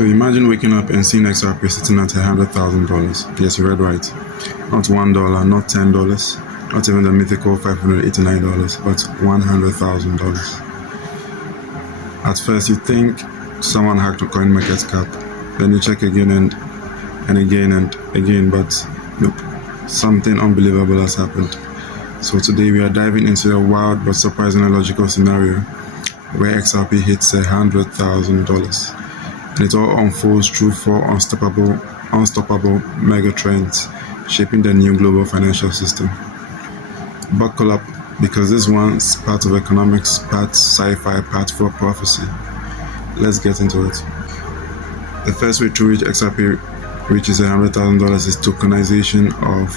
So imagine waking up and seeing XRP sitting at $100,000. Yes, you read right. Not $1, not $10, not even the mythical $589, but $100,000. At first, you think someone hacked a coin market cap. Then you check again and again, but nope, something unbelievable has happened. So today we are diving into a wild but surprisingly logical scenario where XRP hits $100,000. And it all unfolds through four unstoppable mega trends shaping the new global financial system. Buckle up, because this one's part of economics, part sci-fi, part for prophecy. Let's get into it. The first way through which XRP reaches $100,000 is tokenization of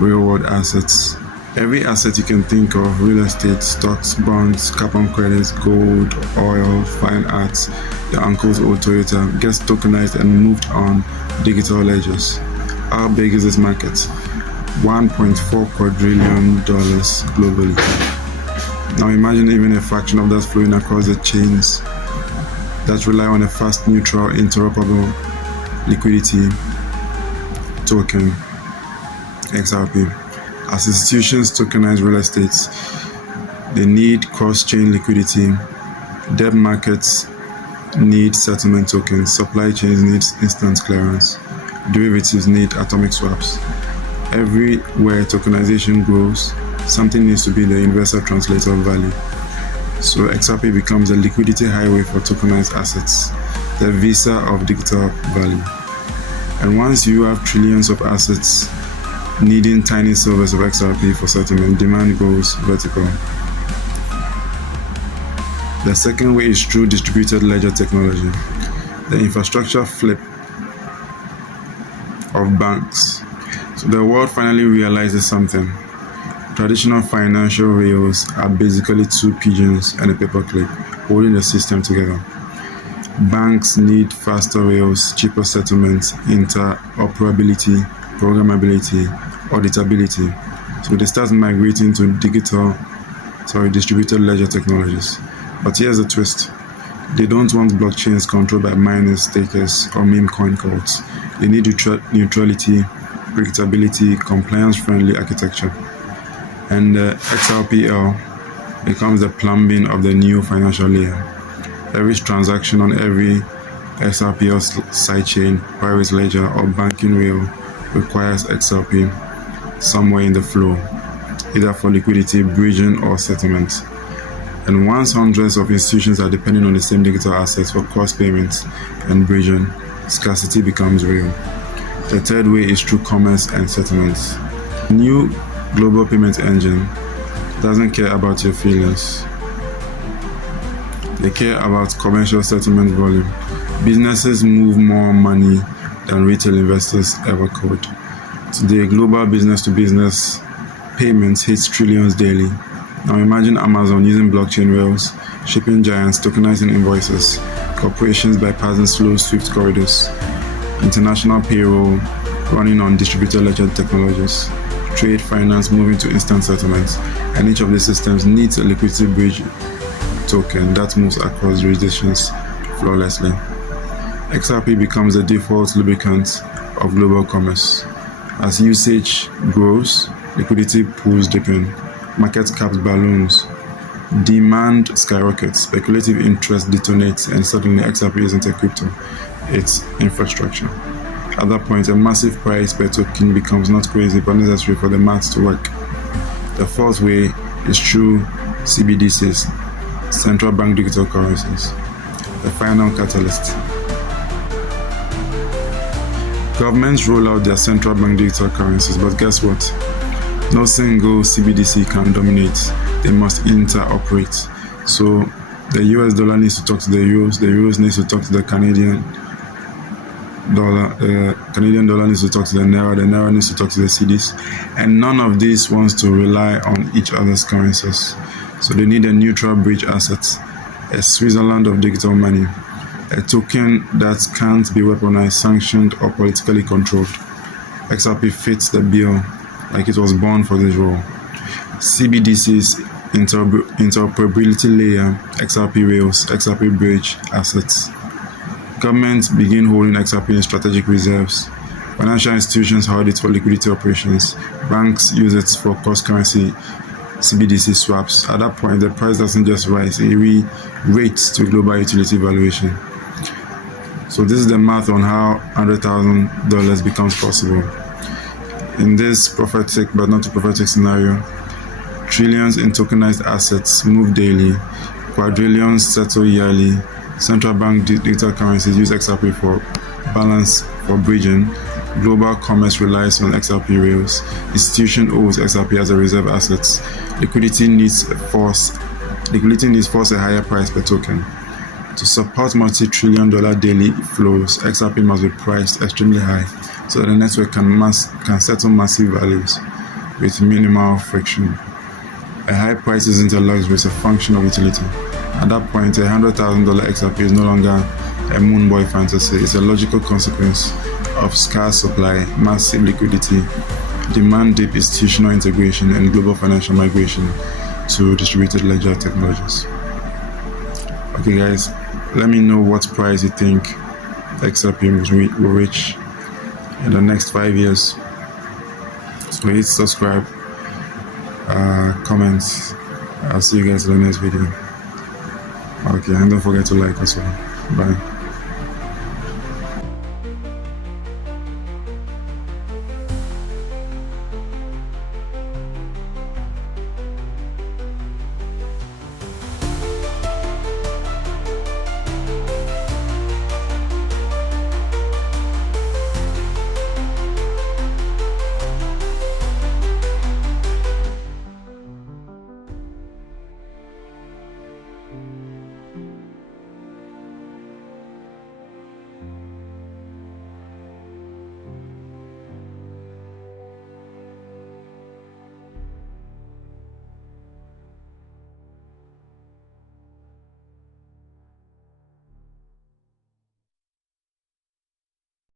real-world assets. Every asset you can think of, real estate, stocks, bonds, carbon credits, gold, oil, fine arts, your uncle's old Toyota, gets tokenized and moved on digital ledgers. How big is this market? $1.4 quadrillion globally. Now imagine even a fraction of that flowing across the chains that rely on a fast, neutral, interoperable liquidity token, XRP. As institutions tokenize real estate, they need cross-chain liquidity. Debt markets need settlement tokens. Supply chains need instant clearance. Derivatives need atomic swaps. Everywhere tokenization grows, something needs to be the inverse translator of value. So XRP becomes a liquidity highway for tokenized assets, the visa of digital value. And once you have trillions of assets needing tiny silvers of XRP for settlement, demand goes vertical. The second way is through distributed ledger technology, the infrastructure flip of banks. So the world finally realizes something. Traditional financial rails are basically two pigeons and a paperclip holding the system together. Banks need faster rails, cheaper settlements, interoperability, programmability, auditability. So they start migrating to distributed ledger technologies. But here's the twist. They don't want blockchains controlled by miners, stakers, or meme coin cults. They need neutrality, predictability, compliance-friendly architecture. And XRPL becomes the plumbing of the new financial layer. Every transaction on every XRPL sidechain, private ledger, or banking rail requires XRP somewhere in the flow, either for liquidity, bridging, or settlement. And once hundreds of institutions are depending on the same digital assets for cross payments and bridging, scarcity becomes real. The third way is through commerce and settlements. New global payment engine doesn't care about your feelings. They care about commercial settlement volume. Businesses move more money than retail investors ever could. Today, global business-to-business payments hit trillions daily. Now imagine Amazon using blockchain rails, shipping giants tokenizing invoices, corporations bypassing slow, swift corridors, international payroll running on distributed ledger technologies, trade finance moving to instant settlements, and each of these systems needs a liquidity bridge token that moves across jurisdictions flawlessly. XRP becomes the default lubricant of global commerce. As usage grows, liquidity pools deepen, market caps balloons, demand skyrockets, speculative interest detonates, and suddenly XRP isn't a crypto, it's infrastructure. At that point, a massive price per token becomes not crazy but necessary for the maths to work. The fourth way is through CBDCs, central bank digital currencies, the final catalyst. Governments roll out their central bank digital currencies, but guess what? No single CBDC can dominate. They must interoperate. So the US dollar needs to talk to the euros needs to talk to the Canadian dollar, Canadian dollar needs to talk to the naira needs to talk to the cedis, and none of these wants to rely on each other's currencies. So they need a neutral bridge asset, a Switzerland of digital money, a token that can't be weaponized, sanctioned, or politically controlled. XRP fits the bill like it was born for this role. CBDC's interoperability layer, XRP rails, XRP bridge assets. Governments begin holding XRP in strategic reserves. Financial institutions hold it for liquidity operations. Banks use it for cross-currency CBDC swaps. At that point, the price doesn't just rise, it re-rates to global utility valuation. So this is the math on how $100,000 becomes possible. In this prophetic but not too prophetic scenario, trillions in tokenized assets move daily, quadrillions settle yearly, central bank digital currencies use XRP for balance for bridging, global commerce relies on XRP rails, institution owes XRP as a reserve asset, liquidity needs force a higher price per token. To support multi-trillion-dollar daily flows, XRP must be priced extremely high so that the network can settle massive values with minimal friction. A high price isn't a luxury, it's a function of utility. At that point, $100,000 XRP is no longer a moonboy fantasy, it's a logical consequence of scarce supply, massive liquidity, demand deep institutional integration, and global financial migration to distributed ledger technologies. Okay guys, let me know what price you think XRP will reach in the next 5 years. So hit subscribe, comments. I'll see you guys in the next video. Okay, and don't forget to like as well. Bye.